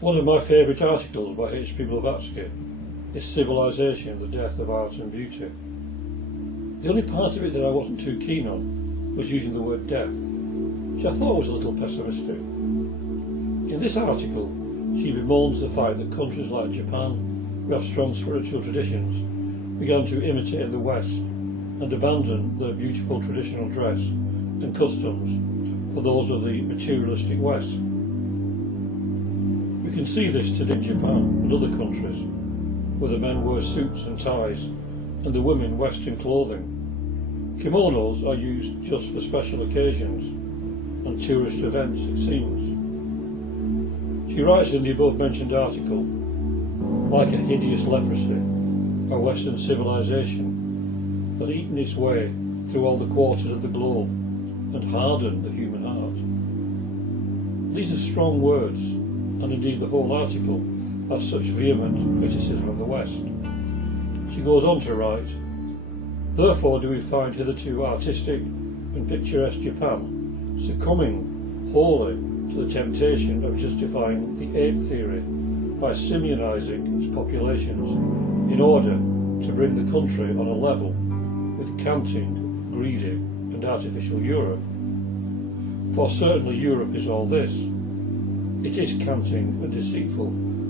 One of my favourite articles by HP Blavatsky is Civilisation, the Death of Art and Beauty. The only part of it that I wasn't too keen on was using the word death, which I thought was a little pessimistic. In this article, she bemoans the fact that countries like Japan, who have strong spiritual traditions, began to imitate the West and abandon their beautiful traditional dress and customs for those of the materialistic West. We can see this today in Japan and other countries, where the men wear suits and ties and the women Western clothing. Kimonos are used just for special occasions and tourist events, it seems. She writes in the above mentioned article, like a hideous leprosy, our Western civilization has eaten its way through all the quarters of the globe and hardened the human heart. These are strong words, and indeed the whole article has such vehement criticism of the West. She goes on to write, therefore do we find hitherto artistic and picturesque Japan succumbing wholly to the temptation of justifying the ape theory by simianizing its populations in order to bring the country on a level with canting, greedy and artificial Europe. For certainly Europe is all this. It is canting and deceitful,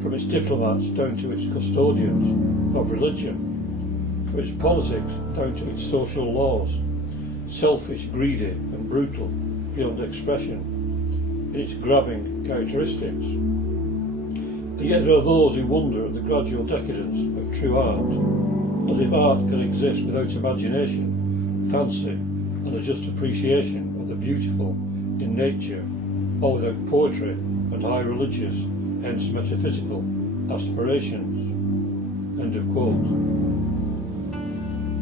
from its diplomats down to its custodians of religion, from its politics down to its social laws, selfish, greedy and brutal beyond expression in its grabbing characteristics. And yet there are those who wonder at the gradual decadence of true art, as if art can exist without imagination, fancy and a just appreciation of the beautiful in nature, or without poetry and high religious, hence metaphysical, aspirations. End of quote.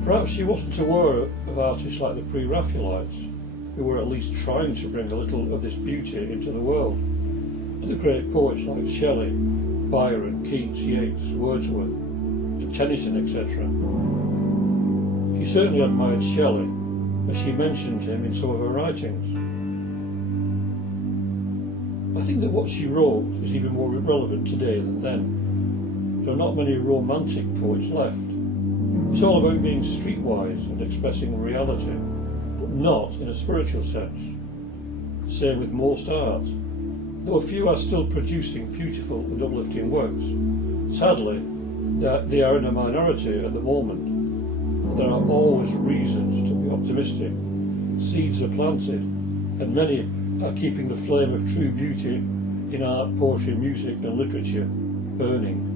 Perhaps she wasn't aware of artists like the pre-Raphaelites, who were at least trying to bring a little of this beauty into the world, and the great poets like Shelley, Byron, Keats, Yeats, Wordsworth, and Tennyson, etc. She certainly admired Shelley, as she mentioned him in some of her writings. I think that what she wrote is even more relevant today than then. There are not many romantic poets left. It's all about being streetwise and expressing reality, but not in a spiritual sense. Same with most art, though a few are still producing beautiful and uplifting works. Sadly, they are in a minority at the moment, but there are always reasons to be optimistic. Seeds are planted, and many are keeping the flame of true beauty in art, poetry, music and literature burning.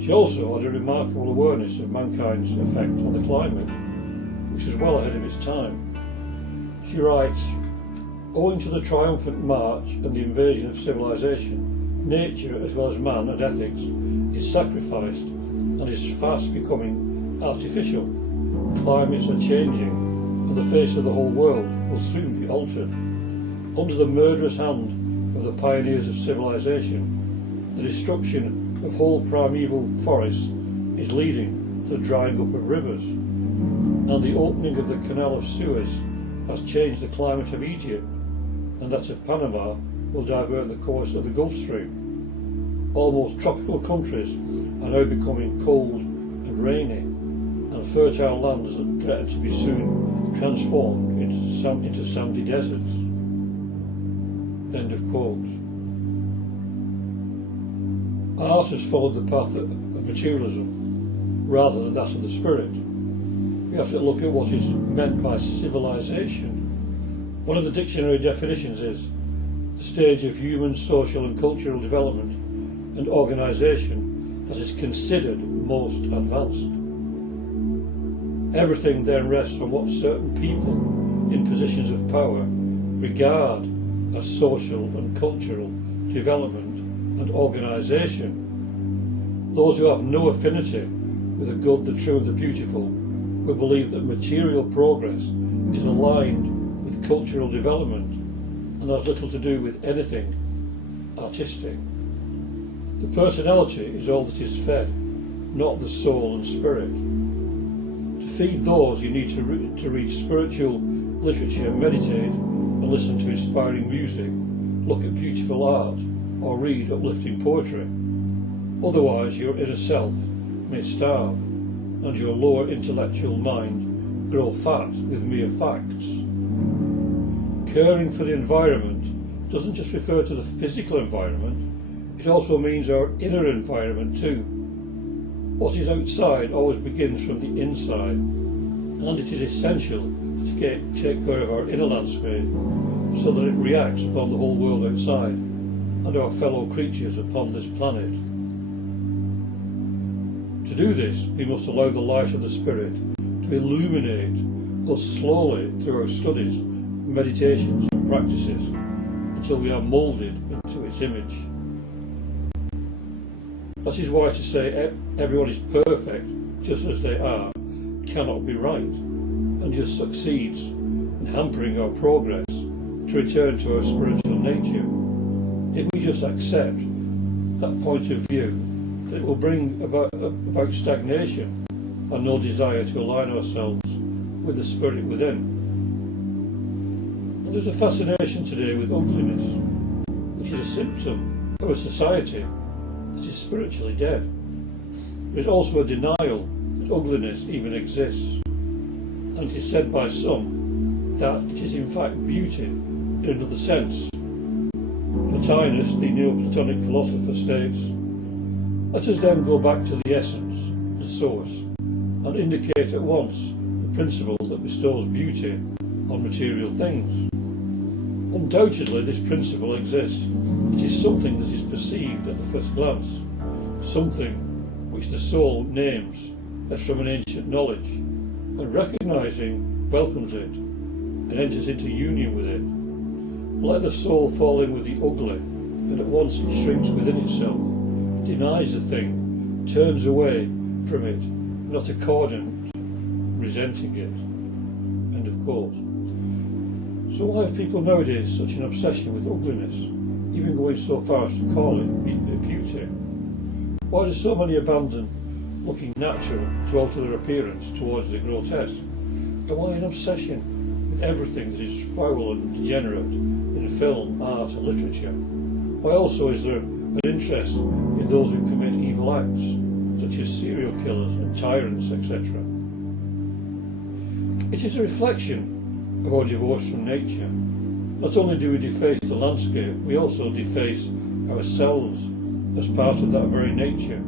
She also had a remarkable awareness of mankind's effect on the climate, which was well ahead of its time. She writes, owing to the triumphant march and the invasion of civilization, nature as well as man and ethics is sacrificed and is fast becoming artificial. Climates are changing and the face of the whole world will soon be altered. Under the murderous hand of the pioneers of civilization, the destruction of whole primeval forests is leading to the drying up of rivers, and the opening of the Canal of Suez has changed the climate of Egypt, and that of Panama will divert the course of the Gulf Stream. Almost tropical countries are now becoming cold and rainy, and fertile lands that threaten to be soon transformed into sandy deserts. End of quote. Art has followed the path of materialism rather than that of the spirit. We have to look at what is meant by civilization. One of the dictionary definitions is the stage of human, social and cultural development and organisation that is considered most advanced. Everything then rests on what certain people in positions of power regard as social and cultural development and organisation. Those who have no affinity with the good, the true and the beautiful will believe that material progress is aligned with cultural development and has little to do with anything artistic. The personality is all that is fed, not the soul and spirit. To feed those you need to read spiritual literature, meditate and listen to inspiring music, look at beautiful art or read uplifting poetry. Otherwise your inner self may starve and your lower intellectual mind grow fat with mere facts. Caring for the environment doesn't just refer to the physical environment, it also means our inner environment too. What is outside always begins from the inside, and it is essential to take care of our inner landscape so that it reacts upon the whole world outside and our fellow creatures upon this planet. To do this, we must allow the light of the Spirit to illuminate us slowly through our studies, meditations and practices until we are moulded into its image. That is why to say everyone is perfect just as they are cannot be right, and just succeeds in hampering our progress to return to our spiritual nature. If we just accept that point of view, that it will bring about stagnation and no desire to align ourselves with the Spirit within. And there's a fascination today with ugliness, which is a symptom of a society that is spiritually dead. There is also a denial that ugliness even exists, and it is said by some that it is in fact beauty in another sense. Plotinus, the Neoplatonic philosopher, states, "Let us then go back to the essence, the source, and indicate at once the principle that bestows beauty on material things. Undoubtedly this principle exists. It is something that is perceived at the first glance, something which the soul names as from an ancient knowledge, and recognizing welcomes it, and enters into union with it. Let the soul fall in with the ugly, and at once it shrinks within itself, denies the thing, turns away from it, not accordant, resenting it." End of quote. So why have people nowadays such an obsession with ugliness, even going so far as to call it beauty? Why do so many abandon looking natural to alter their appearance towards the grotesque? And why an obsession with everything that is foul and degenerate in film, art and literature? Why also is there an interest in those who commit evil acts, such as serial killers and tyrants, etc.? It is a reflection of our divorce from nature. Not only do we deface the landscape, we also deface ourselves as part of that very nature.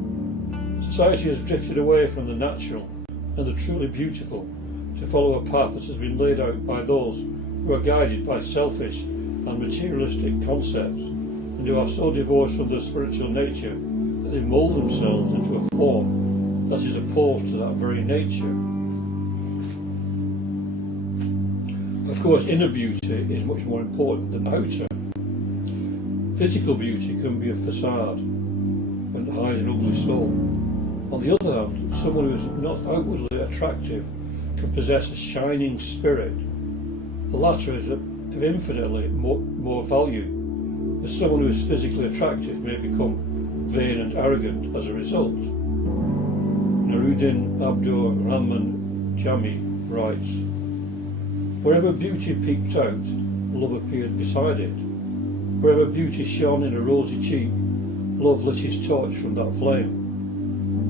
Society has drifted away from the natural and the truly beautiful to follow a path that has been laid out by those who are guided by selfish and materialistic concepts and who are so divorced from their spiritual nature that they mould themselves into a form that is opposed to that very nature. Of course, inner beauty is much more important than outer. Physical beauty can be a facade and hide an ugly soul. On the other hand, someone who is not outwardly attractive can possess a shining spirit. The latter is of infinitely more value, as someone who is physically attractive may become vain and arrogant as a result. Nuruddin Abdur Rahman Jami writes, "Wherever beauty peeped out, love appeared beside it. Wherever beauty shone in a rosy cheek, love lit his torch from that flame.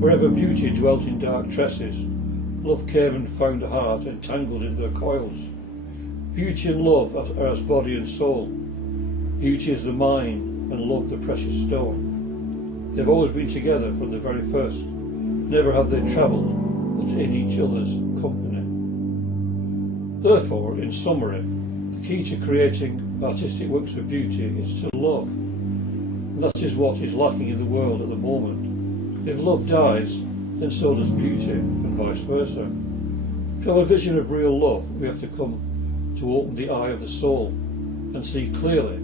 Wherever beauty dwelt in dark tresses, love came and found a heart entangled in their coils. Beauty and love are as body and soul. Beauty is the mine, and love the precious stone. They've always been together from the very first. Never have they travelled but in each other's company." Therefore, in summary, the key to creating artistic works of beauty is to love. And that is what is lacking in the world at the moment. If love dies, then so does beauty, and vice versa. To have a vision of real love, we have to come to open the eye of the soul and see clearly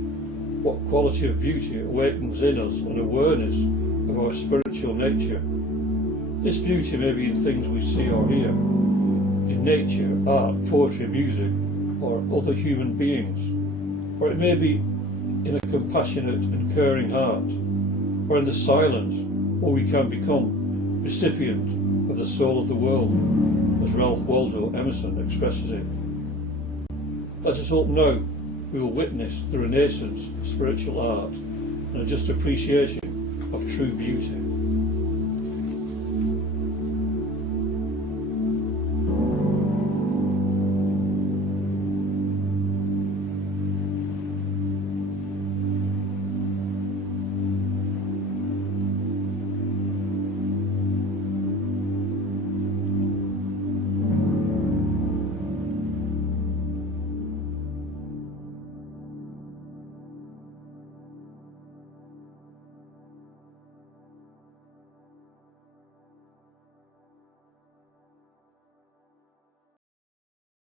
what quality of beauty awakens in us an awareness of our spiritual nature. This beauty may be in things we see or hear, in nature, art, poetry, music, or other human beings, or it may be in a compassionate and caring heart, or in the silence where we can become recipient of the soul of the world, as Ralph Waldo Emerson expresses it. Let us hope now we will witness the renaissance of spiritual art and a just appreciation of true beauty.